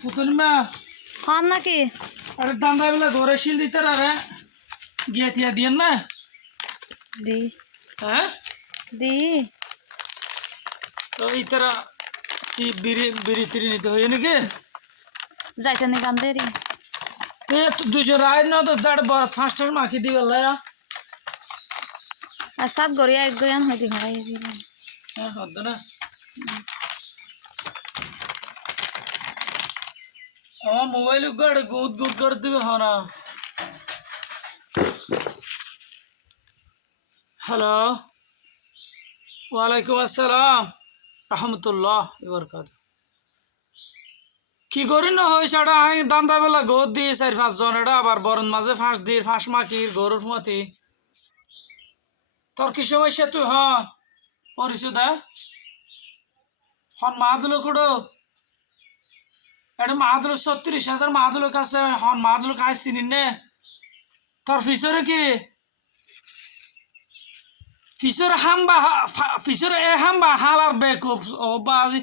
ফুতুল মা। হন নাকি? আরে দান্দা বেলা ঘরে শিল দিতে রে গিয়া তিয়া দিয়েন না। দি। হ্যাঁ? দি। তো এই তারা কি বিড়ি বিড়ি তিরি নিতে হয় নাকি? যাইতে নি গান দেরি। এ তো দুজন রায় না তো দাঁড় ফার্স্ট টাইম মাখি দিবে লায়া আর সাত গড়িয়া এক দুয়ান হইতে ভাড়াই দিলাম হ্যাঁ হতো না। আমার মোবাইল গুদ গুদ করে দিবে, হনা। হ্যালো ওয়ালাইকুম আসসালাম। রহমতুল্লাহ বরকাত কি করি না হয়েছে এটা আমি দান্দা বেলা গোদ দিয়ে চারি পাঁচজন এটা আবার বরণ মাঝে ফাঁস দিয়ে, ফাঁস মাকি গরুর মাতি তোর কি সমস্যা তুই হন পরিচয় দা। হন মাদুলো কুড়ো। এটা মাদুলো ছত্রিশ হাজার মাদুলো কাছে হন, মাদুলো কাজ চিনি নে। তোর ফিসরে কি? ফিসরে হাম্বা ফিসরে এ হাম্বা হালার বেকুব। ও বাজি,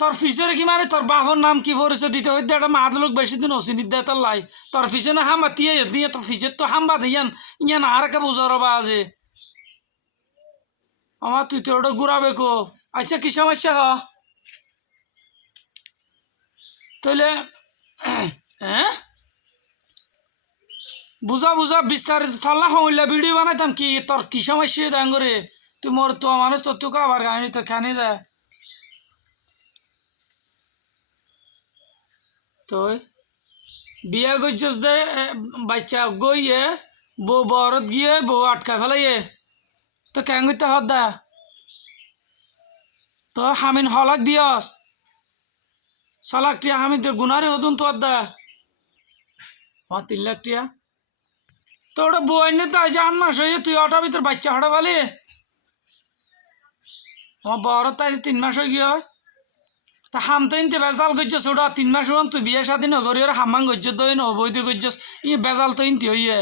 তোর ফিসরে কি মানে? তোর বাপর নাম কি পরিচয় দিতে হইতে এটা মাদুলোক বেশি দিন অচিনি দে তোর লাই। তোর ফিসরে হাম্বা দিয়ে দিয়ে তোর ফিসের তো হাম্বা দিয়ান, ইয়ান আর কে বুঝার বাজে। আমার তুই তো ওটা ঘুরাবে কো আচ্ছা কি সমস্যা হ? তাহলে হ্যাঁ? বুঝা বুঝা, বিস্তারিত থাল্লা হইলা ভিডিও বানাইতাম কি? তোর কি সমস্যা ডাঙ্গরে? তুই মোর তো মানুষ তো তুই আবার কাহিনী তো খানি দে। তো বিয়া গজ্জস দে বাচ্চা গইয়ে, বউ বরত গিয়ে, বউ আটকা ফেলাইয়ে। তো কেন করতে হত দা? তো হামিন হলাক দিয়স। ছলাক টিয়া হামি দে গুনারে হতুন তোর দা হ তিন লাখ টিয়া তো ওটা বই নে তো আজ আন মাস হয়ে তুই ওটা ভিতর বাচ্চা হটা ভালি। আমার বড় তাই তিন মাস হয়ে গিয়ে তা হাম তো ইনতে বেজাল গজ্জস, ওটা তিন মাস হন তুই বিয়ে শাদি নগরি ওরা হাম্মাং গজ্জ দই অবৈধ গজ্জস ই বেজাল তো ইনতে হইয়ে।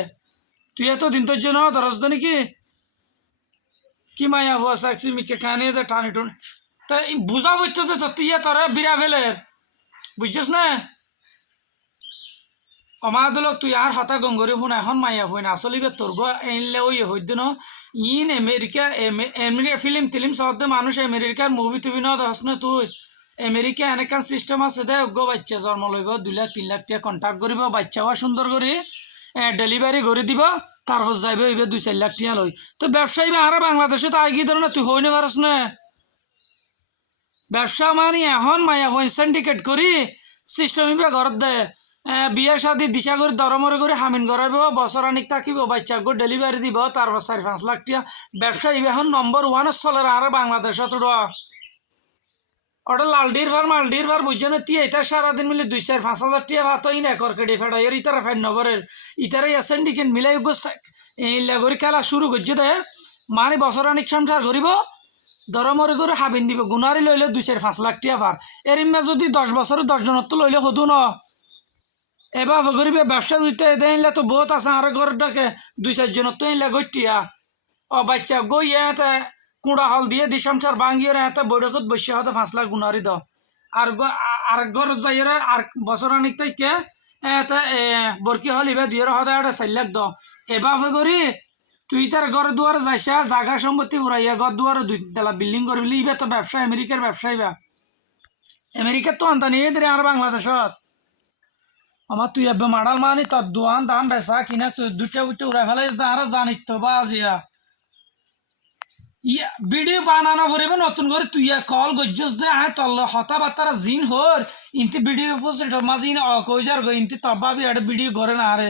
তুই এত দিন তোর জন্য ধরস তো নাকি? কি মায়া হুয়া সাক্ষী মিকে দে, টানি টুন। তা বুঝা হইতো তো তুই তোরা বিরা ফেলের। বুঝছিস না? অমাদলক তুই আর হতা গঙ্গরি ফোন এখন মাইয়া ফোন আসলিবে তোর এনলে ওই ন ইন আমেরিকা আমেরিকা ফিল্ম, টিলিম সহদে মানুষ আমেরিকার মুভি তুবি ন ধরস না তুই। আমেরিকা এনেকান সিস্টেম আছে দে অজ্ঞ বাচ্চা জন্ম লইব, দুই লাখ, তিন লাখ টাকা কন্ট্যাক্ট করিব বাচ্চা হওয়া সুন্দর করে ডেলিভারি করে দিব তারপর যাইবে এইবে দুই চার লাখ টাকা লই তো ব্যবসায়ী আর বাংলাদেশে তো আগে ধরো না তুই হই না পারস না? ব্যবসা মানে এখন মায়া হইন সিন্ডিকেট করি সিস্টেম ঘরত দে বিয়ে শাদি দিশা করে দরমরে করে হামিন করাইব বছর আনিক থাকিব বাচ্চা গো ডেলিভারি দিব তারপর চারি পাঁচ লাখ টাকা ব্যবসা এখন নম্বর ওয়ানের চলে আর বাংলাদেশত ওটা লালডির ভার মালডির ভার বুঝছ না তুই এটা সারাদিন মিলে দুই চার পাঁচ হাজার টিয়া ভাত হই না করকেটে ফেডাই আর ইতারা ফাইন নগরের ইতারা সিন্ডিকেট মিলাই গো এই লাগরি খেলা শুরু করছে দে। মানে বছর আনিক সংসার করিব দরমরে করে হাবিন দিব গুনারি লইলে দুই চার পাঁচ লাখ টিয়া ভার এর ইম্মা যদি দশ বছরে দশ জনত তো লইলে হতো ন এবার করিবে ব্যবসা দিতে দেইলে তো বহুত আছে আর ঘর ডাকে দুই চার জনত তো এলে গটিয়া ও বাচ্চা গই এতে কুড়া হল দিয়ে দি সংসার ভাঙিয়ে এতে বৈঠকত বসে হতে পাঁচ লাখ গুনারি দাও আর আর ঘর যাইরে আর বছর আনিক তাইকে এতে এ, বরকি হল ইবে দিয়ে হতে চার লাখ দাও এবার করি তুই তার ঘর দুয়ারে যাইছা জাগা সম্পত্তি ঘুরাইয়া ঘর দুয়ারে দুই তালা বিল্ডিং করবি ইবে তো ব্যবসা, আমেরিকার ব্যবসা ইবা আমেরিকার তো আনতা নিয়ে দিলে আর বাংলাদেশত। আমার তুই এবে মাডাল মানি তোর দোয়ান দাম বেচা কিনা, তুই দুটা উঠে উড়াই ফেলাই আর জানিত তো বা আজিয়া। ইয়া ভিডিও বানানো করিবে নতুন করে তুই কল গজ্জস দে, আয় তল হতা বাতারা জিন হর। ইনতি ভিডিও ফসিট মাঝে ইন অকইজার গো, ইনতি তবাবি এটা ভিডিও করে না আরে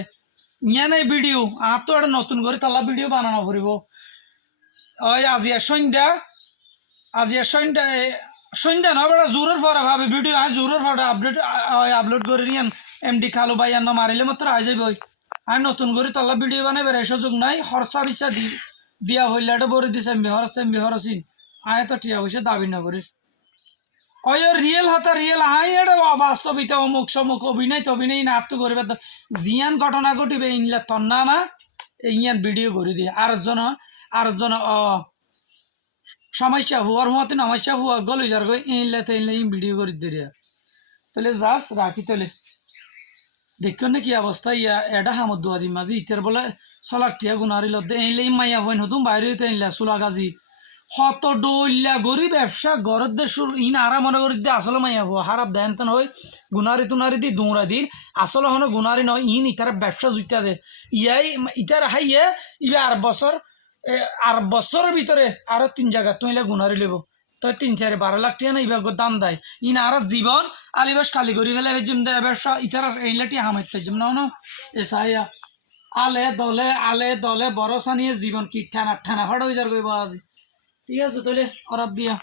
ইয়া নাই ভিডিও আর তো এটা নতুন করে তলা ভিডিও বানানো করিব ওই আজিয়া সন্ধ্যা আজিয়া সন্ধ্যা সন্ধ্যা না বেড়া জোরের পরে ভাবে ভিডিও আয় জোরের পরে আপডেট আপলোড করে নিয়ান এমডি খালু ভাই আন্ন মারিলে মাত্র আই যাইব আর নতুন করে তলা ভিডিও বানাই বেড়ে সুযোগ নাই খরচা বিচা দি দিয়া হইলে এটা বলে দিছে এমবি হরস এমবি হরসিন আয় তো টিয়া পয়সা দাবি না করিস ওই রিয়েল হতা রিয়েল আই এটা বাস্তবিতা অমুক সমুক অভিনয় অভিনয় না আত্ম করিবে তো জিয়ান ঘটনা ঘটিবে ইনলা তন্না না। ইয়ান ভিডিও করে দিয়ে। আর জন আর জন অ, সমস্যা হুয়ার হুয়াতে সমস্যা হুয়া গল যার গো ইনলাতে ইনলে ভিডিও করে দিয়ে তাহলে যাস, রাখি তাহলে দেখো কি অবস্থা, ইয়া এটা হামদ দোয়া দিম মাঝি ইতের বলে চলাক টিয়া গুনারি লদ্দে এইলে মাইয়া হইন হতুম, বাইরে হইতে আইনলা চুলা গাজি। হত ডইল্লা গরি ব্যবসা গরত দে সুর, ইন আরা মনে করি দে আসলে মাইয়া হো হারাপ দেন তেন হই, গুনারি তুনারি দি দৌড়া দির আসলে হন গুনারি নয়, ইন ইতার ব্যবসা জুইতা দে। ইয়াই, ইতার হাইয়ে ইবে আর বছর আর বছরের ভিতরে আরও তিন জায়গা তুইলে গুনারি লইব। তো তিন চারে বারো লাখ টাকা না ইবার দাম দেয় ইন আর জীবন আলিবাস খালি করি ফেলে ভেজম দে ব্যবসা, ইতার এইলাটি হামাই তেজম না না এ সাইয়া। আলে দলে আলে দলে বড় সানিয়ে জীবন কি ঠানা ঠানা ফাটা হয়ে যার কইবা আজি। ঠিক আছে তাহলে অরাব দিয়া।